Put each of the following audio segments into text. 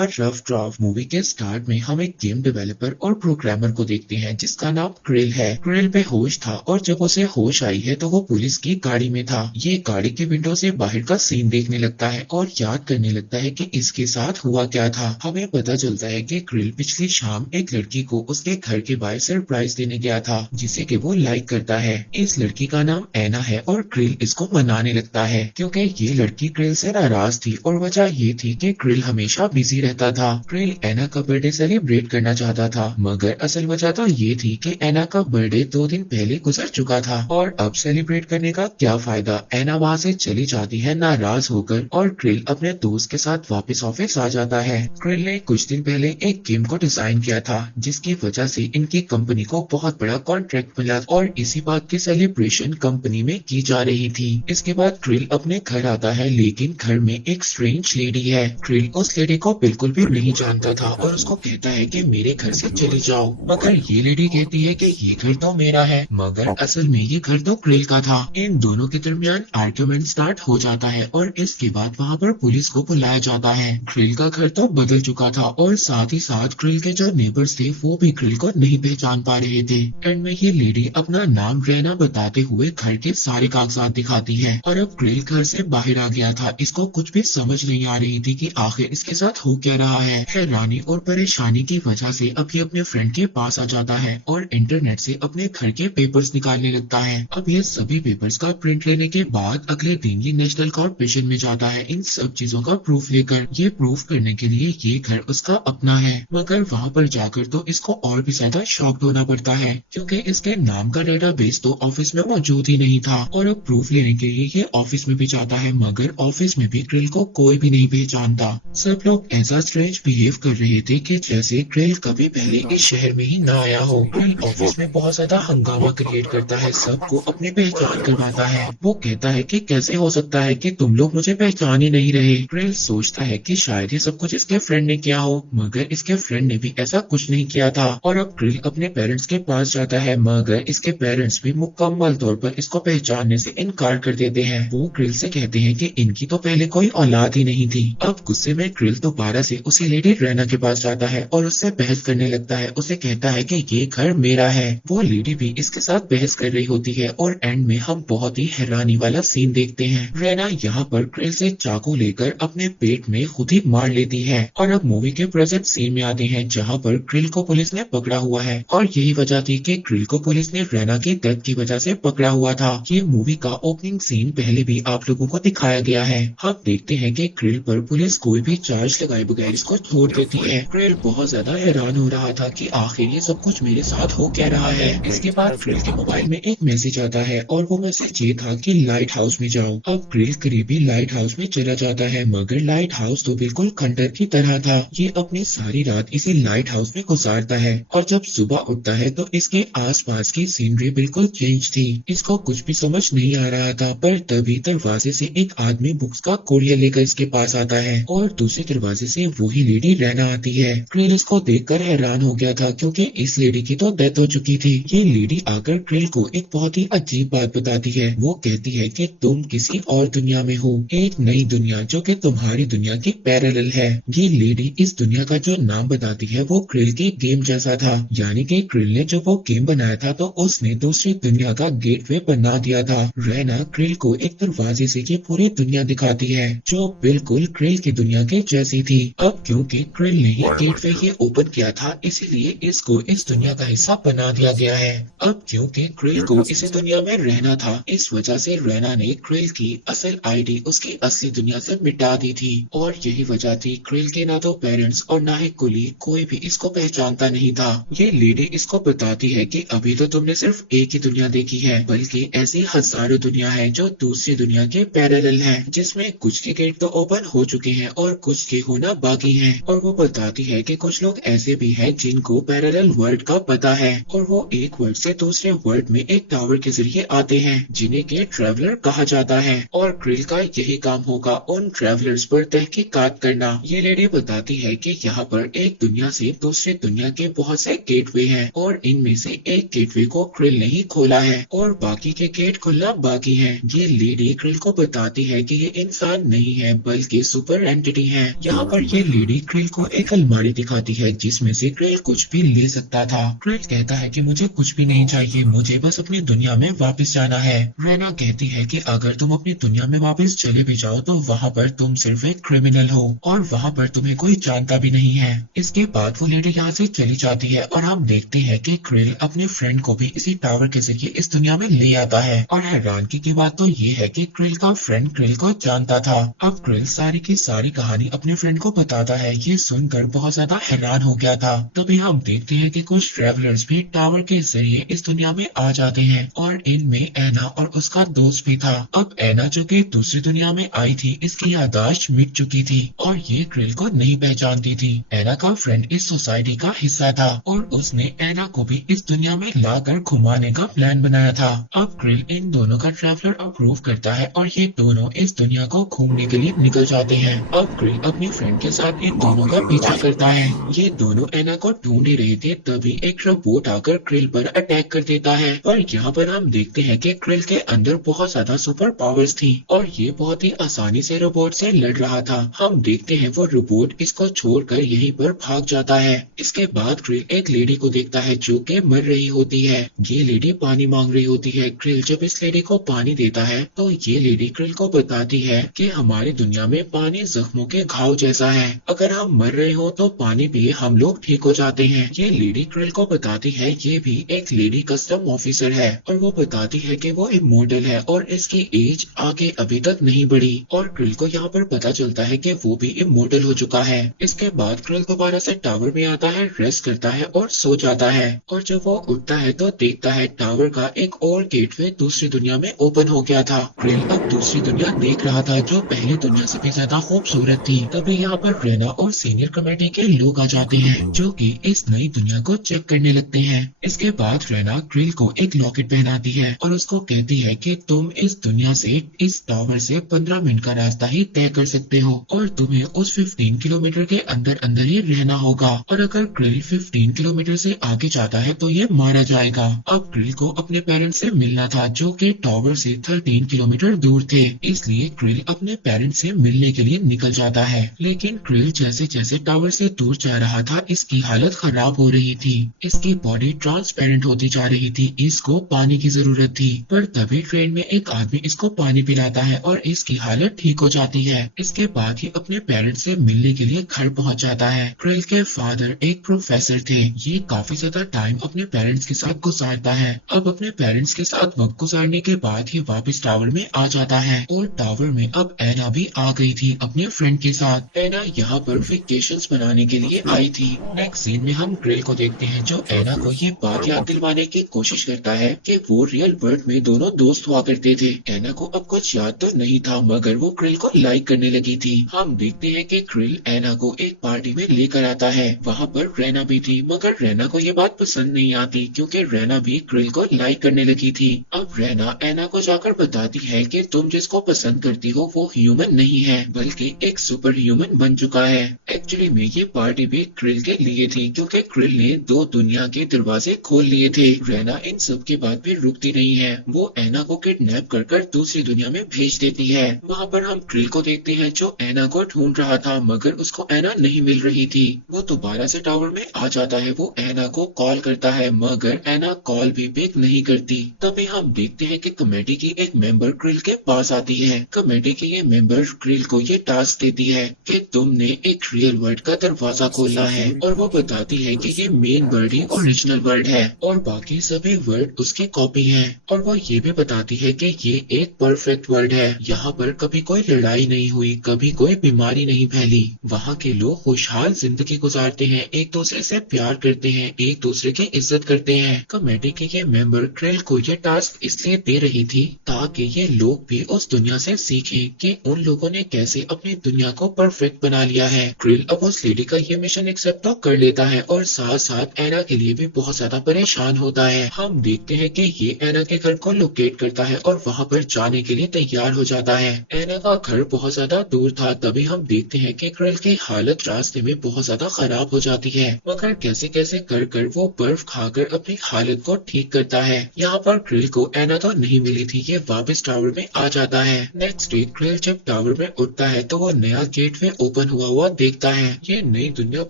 आज rough draft movie के start में हम एक गेम डेवलपर और प्रोग्रामर को देखते हैं जिसका नाम क्रिल है। क्रिल पे होश था और जब उसे होश आई है तो वो पुलिस की गाड़ी में था। ये गाड़ी की विंडो से बाहर का सीन देखने लगता है और याद करने लगता है कि इसके साथ हुआ क्या था। हमें पता चलता है कि क्रिल पिछली शाम एक लड़की को उसके घर के बाहर सरप्राइज देने गया था जिसे कि वो लाइक करता है। इस लड़की का नाम एना है और क्रिल इसको मनाने लगता है क्योंकि ये लड़की क्रिल से नाराज थी और वजह ये थी कि क्रिल हमेशा बिजी रहता था। क्रिल एना का बर्थडे सेलिब्रेट करना चाहता था मगर असल वजह तो ये थी कि एना का बर्थडे 2 दिन पहले गुजर चुका था और अब सेलिब्रेट करने का क्या फायदा। एना वहाँ से चली जाती है नाराज होकर और क्रिल अपने दोस्त के साथ वापस ऑफिस आ जाता है। क्रिल ने कुछ दिन पहले एक गेम को डिजाइन किया था जिसकी वजह से इनकी कंपनी को बहुत बड़ा कॉन्ट्रैक्ट मिला और इसी बात की सेलिब्रेशन कंपनी में की जा रही थी। इसके बाद क्रिल अपने घर आता है लेकिन घर में एक स्ट्रेंज लेडी है। क्रिल उस लेडी को बिल्कुल भी नहीं जानता था और उसको कहता है कि मेरे घर से चले जाओ मगर ये लेडी कहती है कि ये घर तो मेरा है मगर असल में ये घर तो क्रिल का था। इन दोनों के दरमियान आर्ग्यूमेंट स्टार्ट हो जाता है और इसके बाद वहाँ पर पुलिस को बुलाया जाता है। क्रिल का घर तो बदल चुका था और साथ ही साथ क्रिल के जो नेबर्स थे वो भी क्रिल को नहीं पहचान पा रहे थे। एंड में ये लेडी अपना नाम रेना बताते हुए घर के सारे कागजात दिखाती है और अब क्रिल घर से बाहर आ गया था। इसको कुछ भी समझ नहीं आ रही थी कि आखिर इसके साथ हो क्या रहा है। हैरानी और परेशानी की वजह से अब ये अपने फ्रेंड के पास आ जाता है और इंटरनेट से अपने घर के पेपर्स निकालने लगता है। अब ये सभी पेपर्स का प्रिंट लेने के बाद अगले दिन ये नेशनल कॉर्पोरेशन में जाता है इन सब चीजों का प्रूफ लेकर। ये प्रूफ करने के लिए ये घर उसका अपना है मगर वहाँ पर जाकर तो इसको और भी ज्यादा शॉक्ड होना पड़ता है क्योंकि इसके नाम का डेटाबेस तो ऑफिस में मौजूद ही नहीं था। और अब प्रूफ लेने के लिए ये ऑफिस में भी जाता है मगर ऑफिस में भी क्रिल को कोई भी नहीं पहचानता। सब लोग ऐसा स्ट्रेंज बिहेव कर रहे थे कि जैसे क्रिल कभी पहले इस शहर में ही न आया हो। क्रिल ऑफिस में बहुत ज्यादा हंगामा क्रिएट करता है, सबको अपनी पहचान करवाता है। वो कहता है कि कैसे हो सकता है कि तुम लोग मुझे पहचान ही नहीं रहे। क्रिल सोचता है कि शायद ये सब कुछ इसके फ्रेंड ने किया हो मगर इसके फ्रेंड ने भी ऐसा कुछ नहीं किया था। और अब क्रिल अपने पेरेंट्स के पास जाता है मगर इसके पेरेंट्स भी मुकम्मल तौर पर इसको पहचानने से इनकार कर देते हैं। वो क्रिल से कहते हैं कि इनकी तो पहले कोई औलाद ही नहीं थी। अब गुस्से में क्रिल दोबारा से उसी लेडी रेना के पास जाता है और उससे बहस करने लगता है। उसे कहता है कि ये घर मेरा है। वो लेडी भी इसके साथ बहस कर रही होती है और एंड में हम बहुत ही हैरानी वाला सीन देखते हैं। रेना यहाँ पर क्रिल से चाकू लेकर अपने पेट में खुद ही मार लेती है। और अब मूवी के प्रेजेंट सीन में आते हैं जहाँ पर क्रिल को पुलिस ने पकड़ा हुआ है और यही वजह थी कि क्रिल को पुलिस ने रेना की डेथ की वजह से पकड़ा हुआ था। ये मूवी का ओपनिंग सीन पहले भी आप लोगों को दिखाया गया है। हम देखते हैं कि क्रिल पर पुलिस कोई भी चार्ज लगाए बगैर इसको छोड़ देती है। क्रिल बहुत ज्यादा हैरान हो रहा था कि आखिर ये सब कुछ मेरे साथ हो क्या रहा है। इसके बाद क्रिल के मोबाइल में एक मैसेज आता है और वो मैसेज ये था कि लाइट हाउस में जाओ। अब क्रिल करीबी लाइट हाउस में चला जाता है मगर लाइट हाउस तो बिल्कुल खंडर की तरह था। ये अपनी सारी रात इसी लाइट हाउस में गुजारता है और जब सुबह उठता है तो इसके आसपास की सीनरी बिल्कुल चेंज थी। इसको कुछ भी समझ नहीं आ रहा था पर तभी दरवाजे से एक आदमी बुक्स का कोरियर लेकर इसके पास आता है और दूसरे दरवाजे से वही लेडी रेना आती है। क्रिल इसको देखकर हैरान हो गया था क्योंकि इस लेडी की तो डेथ हो चुकी थी। ये लेडी आकर क्रिल को एक बहुत ही अजीब बात बताती है। वो कहती है कि तुम किसी और दुनिया में हो, एक नई दुनिया जो कि तुम्हारी दुनिया की पैरेलल है। ये लेडी इस दुनिया का जो नाम बताती है वो क्रिल के गेम जैसा था, यानी कि क्रिल ने जो वो गेम बनाया था तो उसने दूसरी दुनिया का गेटवे बना दिया था। रेना क्रिल को एक दरवाजे से ये पूरी दुनिया दिखाती है जो बिल्कुल क्रिल की दुनिया के जैसी थी। अब क्योंकि क्रिल ने ही गेटवे ही ओपन किया था इसीलिए इसको इस दुनिया का हिस्सा बना दिया गया है। अब क्योंकि क्रिल को इसी दुनिया में रहना था इस वजह से रेना ने क्रिल की असल आईडी उसकी असली दुनिया से मिटा दी थी और यही वजह थी क्रिल के ना तो पेरेंट्स और ना ही कुली कोई भी इसको पहचानता नहीं था। ये लेडी इसको बताती है कि अभी तो तुमने सिर्फ एक ही दुनिया देखी है बल्कि ऐसी हजारों दुनिया है जो दूसरी दुनिया के पैरेलल है जिसमें कुछ के गेट तो ओपन हो चुके हैं और कुछ के होना बाकी है। और वो बताती है कि कुछ लोग ऐसे भी हैं जिनको पैरेलल वर्ल्ड का पता है और वो एक वर्ल्ड से दूसरे वर्ल्ड में एक टावर के जरिए आते हैं जिन्हें के ट्रैवलर कहा जाता है और क्रिल का यही काम होगा उन ट्रैवलर्स पर तहकीकात करना। ये लेडी बताती है कि यहाँ पर एक दुनिया से दूसरी दुनिया के बहुत से गेटवे हैं और इनमें से एक गेटवे को क्रिल ने ही खोला है और बाकी के गेट खुलना बाकी है। ये लेडी क्रिल को बताती है कि ये इंसान नहीं है बल्कि सुपर एंटिटी है। यहाँ पर ये लेडी क्रिल को एक अलमारी दिखाती है जिसमें से क्रिल कुछ भी ले सकता था। क्रिल कहता है कि मुझे कुछ भी नहीं चाहिए, मुझे बस अपनी दुनिया में वापस जाना है। रेना कहती है कि अगर तुम अपनी दुनिया में वापस चले भी जाओ तो वहाँ पर तुम सिर्फ एक क्रिमिनल हो और वहाँ पर तुम्हें कोई जानता भी नहीं है। इसके बाद वो लेडी यहाँ से चली जाती है और हम देखते हैं कि क्रिल अपने फ्रेंड को भी इसी टावर के जरिए इस दुनिया में ले आता है। और हैरानगी की बात तो ये है कि क्रिल का फ्रेंड क्रिल को जानता था। अब क्रिल सारी की सारी कहानी अपने फ्रेंड को बताता है। ये सुनकर बहुत ज्यादा हैरान हो गया था। तभी हम देखते हैं कि कुछ ट्रेवलर्स भी टावर के जरिए इस दुनिया में आ जाते हैं और इनमें एना और उसका दोस्त भी था। अब एना जो कि दूसरी दुनिया में आई थी, इसकी याददाश्त मिट चुकी थी और ये क्रिल को नहीं पहचानती थी। एना का फ्रेंड इस सोसाइटी का हिस्सा था और उसने एना को भी इस दुनिया में लाकर घुमाने का प्लान बनाया था। अब क्रिल इन दोनों का ट्रैवलर अप्रूव करता है और ये दोनों इस दुनिया को घूमने के लिए निकल जाते हैं। अब क्रिल अपने फ्रेंड के साथ इन दोनों का पीछा करता है। ये दोनों एना को ढूंढ ही रहे थे, तभी एक रोबोट आकर क्रिल पर अटैक कर देता है। पर यहाँ पर हम देखते हैं कि क्रिल के अंदर बहुत ज्यादा सुपर पावर्स थी और ये बहुत ही आसानी से रोबोट से लड़ रहा था। हम देखते हैं वो रोबोट इसको छोड़कर यहीं पर भाग जाता है। इसके बाद क्रिल एक लेडी को देखता है जो कि मर रही होती है। ये लेडी पानी मांग रही होती है। क्रिल जब इस लेडी को पानी देता है तो ये लेडी क्रिल को बताती है कि हमारी दुनिया में पानी जख्मों के घाव जैसा है, अगर हम मर रहे हो तो पानी पिए हम लोग ठीक हो जाते हैं। ये लेडी क्रिल को बताती है ये भी एक लेडी कस्टम ऑफिसर है और वो बताती है कि वो इमोर्टल है और इसकी एज आगे अभी तक नहीं बढ़ी। और क्रिल को यहाँ पर पता चलता है कि वो भी इमोर्टल हो चुका है। इसके बाद क्रिल दोबारा से टावर में आता है, रेस्ट करता है और सो जाता है। और जब वो उठता है तो देखता है टावर का एक और गेटवे दूसरी दुनिया में ओपन हो गया था। क्रिल अब दूसरी दुनिया देख रहा था जो पहली दुनिया से भी ज्यादा खूबसूरत थी। तभी यहाँ पर रेना और सीनियर कमेटी के लोग आ जाते हैं जो कि इस नई दुनिया को चेक करने लगते हैं। इसके बाद रेना क्रिल को एक लॉकेट पहनाती है और उसको कहती है कि तुम इस दुनिया से इस टावर से 15 मिनट का रास्ता ही तय कर सकते हो और तुम्हें उस 15 किलोमीटर के अंदर अंदर ही रहना होगा और अगर क्रिल 15 किलोमीटर से आगे जाता है तो ये मारा जाएगा। अब क्रिल को अपने पेरेंट्स से मिलना था जो कि टावर से 13 किलोमीटर दूर थे, इसलिए क्रिल अपने पेरेंट्स से मिलने के लिए निकल जाता है। लेकिन क्रिल जैसे जैसे टावर से दूर जा रहा था इसकी हालत खराब हो रही थी। इसकी बॉडी ट्रांसपेरेंट होती जा रही थी। इसको पानी की जरूरत थी पर तभी ट्रेन में एक आदमी इसको पानी पिलाता है और इसकी हालत ठीक हो जाती है। इसके बाद ये अपने पेरेंट्स से मिलने के लिए घर पहुंच जाता है। क्रिल के फादर एक प्रोफेसर थे। ये काफी ज्यादा टाइम अपने पेरेंट्स के साथ गुजारता है। अब अपने पेरेंट्स के साथ वक्त गुजारने के बाद ये वापस टावर में आ जाता है और टावर में अब एना भी आ गई थी अपने फ्रेंड के साथ। एना यहाँ पर वेकेशंस मनाने के लिए आई थी। नेक्स्ट सीन में हम क्रिल को देखते हैं जो एना को ये बात याद दिलवाने की कोशिश करता है कि वो रियल वर्ल्ड में दोनों दोस्त हुआ करते थे। एना को अब कुछ याद तो नहीं था मगर वो क्रिल को लाइक करने लगी थी। हम देखते हैं कि क्रिल एना को एक पार्टी में लेकर आता है। वहाँ पर रेना भी थी मगर रेना को ये बात पसंद नहीं आती क्योंकि रेना भी क्रिल को लाइक करने लगी थी। अब रेना एना को जाकर बताती है कि तुम जिसको पसंद करती हो वो ह्यूमन नहीं है बल्कि एक सुपर ह्यूमन बन चुका है। एक्चुअली में ये पार्टी भी क्रिल के लिए थी क्योंकि क्रिल ने 2 दुनिया के दरवाजे खोल लिए थे। रेना इन सब के बाद भी रुकती नहीं है। वो एना को किडनैप कर दूसरी दुनिया में भेज देती है। वहाँ पर हम क्रिल को देखते हैं जो एना को ढूंढ रहा था मगर उसको एना नहीं मिल रही थी। वो दोबारा से टावर में आ जाता है। वो एना को कॉल करता है मगर एना कॉल भी पिक नहीं करती। तभी हम देखते हैं कि कमेटी की एक मेंबर क्रिल के पास आती है। कमेटी की ये मेंबर क्रिल को ये टास्क देती है कि तुमने एक रियल वर्ल्ड का दरवाजा खोला है और वो बताती है कि ये मेन वर्ल्ड ही ओरिजिनल वर्ल्ड है और बाकी सभी वर्ल्ड उसकी कॉपी है। और वो ये भी बताती है कि ये एक परफेक्ट वर्ल्ड है। यहाँ पर कभी कोई लड़ाई नहीं हुई, कभी कोई बीमारी नहीं फैली। वहाँ के लोग खुशहाल जिंदगी गुजारते हैं, एक दूसरे से प्यार करते हैं, एक दूसरे की इज्जत करते हैं। कमेटी के ये मेंबर क्रिल को ये टास्क इसलिए दे रही थी ताकि ये लोग भी उस दुनिया से सीखें कि उन लोगों ने कैसे अपनी दुनिया को परफेक्ट बना लिया है। क्रिल अब उस लेडी का ये मिशन एक्सेप्ट तो कर लेता है और साथ साथ एना के लिए भी बहुत ज्यादा परेशान होता है। हम देखते हैं कि ये एना के घर को लोकेट करता है और वहाँ पर जाने के लिए तैयार हो जाता है। एना का घर बहुत ज्यादा दूर था। तभी हम देखते हैं कि क्रिल की हालत रास्ते में बहुत ज्यादा खराब हो जाती है मगर कैसे कैसे कर वो बर्फ खाकर अपनी हालत को ठीक करता है। यहाँ पर क्रिल को एना तो नहीं मिली थी। ये वापस टावर में आ जाता है। नेक्स्ट डे क्रिल जब टावर में उठता है तो वो नया गेटवे ओपन हुआ देखता है। ये नई दुनिया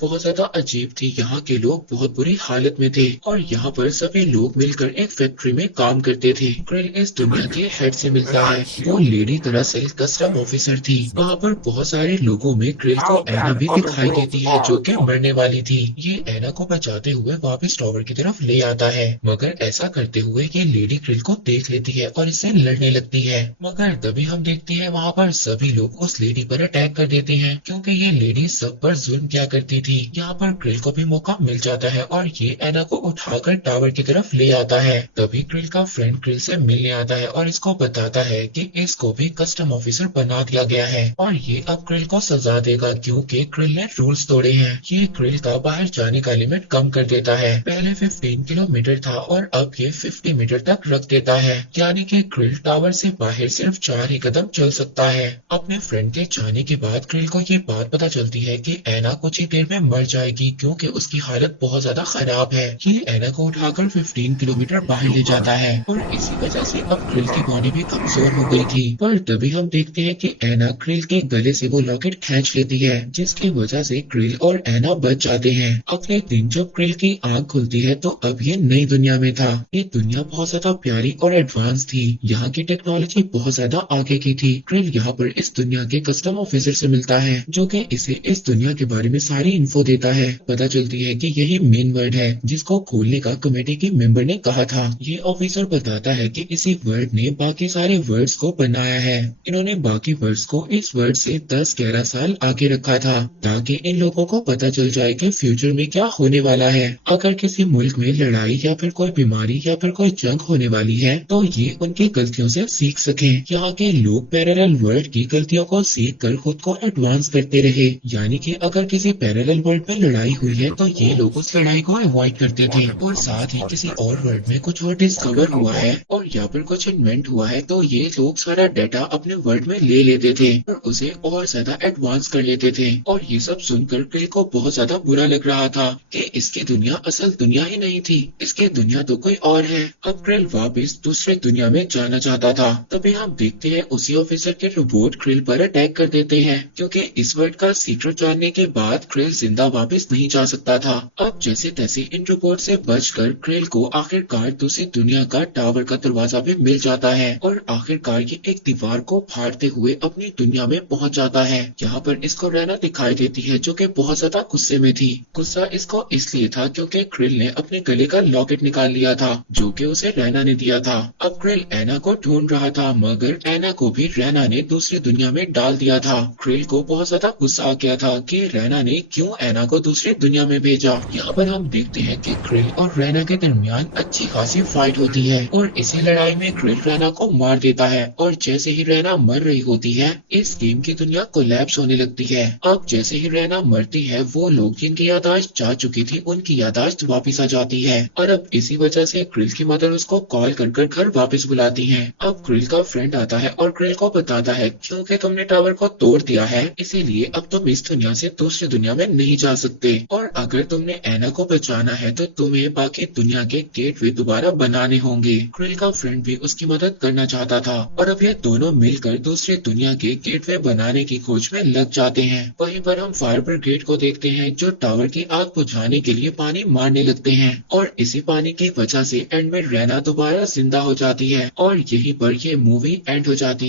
बहुत ज्यादा अजीब थी। यहाँ के लोग बहुत बुरी हालत में थे और यहाँ पर सभी लोग मिलकर एक फैक्ट्री में काम करते थे। क्रिल इस दुनिया के हेड से मिलता है। वो लेडी दरअसल कस्टम ऑफिसर थी। वहाँ पर बहुत सारे लोगों में क्रिल को एना भी दिखाई देती है जो कि मरने वाली थी। ये एना को बचाते हुए वापस टावर की तरफ ले आता है, मगर ऐसा करते हुए ये लेडी क्रिल को देख लेती है और इससे लड़ने लगती है। मगर तभी हम देखते हैं वहाँ पर सभी लोग उस लेडी पर अटैक कर देते हैं क्योंकि ये लेडी सब पर जुल्म किया करती थी। यहाँ पर क्रिल को भी मौका मिल जाता है और ये एना को उठाकर टावर की तरफ ले आता है। तभी क्रिल का फ्रेंड क्रिल से मिलने आता है और इसको बताता है कि इसको भी कस्टम ऑफिसर बना दिया गया है और ये अब क्रिल को सजा देगा क्योंकि क्रिल ने रूल्स तोड़े हैं। ये क्रिल का बाहर जाने का लिमिट कम कर देता है। पहले 15 किलोमीटर था और अब ये 50 मीटर तक रख देता है, यानी कि क्रिल टावर से बाहर सिर्फ 4 ही कदम चल सकता है। अपने फ्रेंड के जाने के बाद क्रिल को ये बात पता चलती है कि एना कुछ ही देर में मर जाएगी क्योंकि उसकी हालत बहुत ज्यादा खराब है। ये एना को उठाकर 15 किलोमीटर बाहर ले जाता है और इसी वजह से अब क्रिल की बॉडी भी कमजोर हो गई थी। पर तभी हम देखते हैं कि एना क्रिल के गले से वो लॉकेट खींच लेती है जिसकी वजह से क्रिल और एना बच जाते हैं। अगले दिन जब क्रिल की आंख खुलती है तो अब ये नई दुनिया में था। ये दुनिया बहुत ज्यादा प्यारी और एडवांस थी। यहाँ की टेक्नोलॉजी बहुत ज्यादा आगे की थी। क्रिल यहाँ पर इस दुनिया के कस्टम ऑफिसर से मिलता है जो कि इसे इस दुनिया के बारे में सारी इन्फो देता है। पता चलती है कि यही मेन वर्ड है जिसको खोलने का कमेटी के मेंबर ने कहा था। ये ऑफिसर बताता है कि इसी वर्ड ने बाकी सारे वर्ड्स को बनाया है। इन्होंने बाकी वर्ड्स को इस वर्ड से 10-11 साल आगे रखा था ताकि इन लोगों को पता चल जाए कि फ्यूचर में क्या होने वाला है। अगर किसी मुल्क में लड़ाई या फिर कोई बीमारी या फिर कोई जंग होने वाली है तो ये उनकी गलतियों से सीख सके। यहाँ के लोग पैरेलल वर्ल्ड की गलतियों को सीख कर खुद को एडवांस करते रहे, यानी कि अगर किसी पैरेलल वर्ल्ड में लड़ाई हुई है तो ये लोग उस लड़ाई को अवॉइड करते थे और साथ ही किसी और वर्ल्ड में कुछ और डिस्कवर हुआ है और या फिर कुछ इन्वेंट हुआ है तो ये लोग सारा डाटा अपने वर्ल्ड में ले लेते थे और उसे और ज्यादा एडवांस कर लेते थे। और ये सब सुनकर क्रिल को बहुत ज्यादा बुरा लग रहा था कि इसकी दुनिया असल दुनिया ही नहीं थी, इसकी दुनिया तो कोई और है। अब क्रिल वापस दूसरे दुनिया में जाना चाहता था। तभी हम देखते हैं उसी ऑफिसर के रोबोट क्रिल पर अटैक कर देते हैं क्योंकि इस वर्ड का सीक्रेट जानने के बाद क्रिल जिंदा वापस नहीं जा सकता था। अब जैसे तैसे इन रोबोट से बचकर क्रिल को आखिरकार दूसरी दुनिया का टावर का दरवाजा भी मिल जाता है और आखिरकार ये एक दीवार को फाड़ते हुए अपनी दुनिया में पहुंच जाता है। यहाँ पर इसको रैना दिखाई देती है जो कि बहुत ज्यादा गुस्से में थी। गुस्सा इसको इसलिए था क्योंकि क्रिल ने अपने गले का लॉकेट निकाल लिया था जो कि उसे रैना ने दिया था। अब क्रिल एना को ढूंढ रहा था मगर एना को भी रैना ने दूसरी दुनिया में डाल दिया था। क्रिल को बहुत ज्यादा गुस्सा आ गया था कि रैना ने क्यों एना को दूसरी दुनिया में भेजा। यहाँ पर हम देखते हैं कि क्रिल और रैना के दरमियान अच्छी खासी फाइट होती है और इसी लड़ाई में क्रिल रैना को मार देता है और जैसे ही रैना मर रही होती है इस गेम की दुनिया कोलैप्स होने लगती है। अब जैसे ही रैना मरती है वो लोग जिनकी यादाश्त जा चुकी थी उनकी यादाश्त वापस आ जाती है और अब इसी वजह से क्रिल की मदर उसको कॉल कर घर वापस बुलाती है। अब क्रिल का फ्रेंड आता है और क्रिल को बताता है क्योंकि तुमने टावर को तोड़ दिया है इसीलिए अब तुम इस दुनिया से दूसरी दुनिया में नहीं जा सकते और अगर तुमने एना को बचाना है तो तुम्हें बाकी दुनिया के गेटवे दोबारा बनाने होंगे। क्रिल का फ्रेंड भी उसकी मदद करना चाहता था और अब ये दोनों मिलकर दूसरी दुनिया के गेटवे बनाने की खोज में लग जाते हैं। वहीं पर हम फायर ब्रिगेड को देखते हैं जो टावर की आग बुझाने के लिए पानी मारने लगते हैं और इसी पानी की वजह से एंड में रैना दोबारा जिंदा हो जाती है और यहीं पर ये मूवी एंड हो जाती है।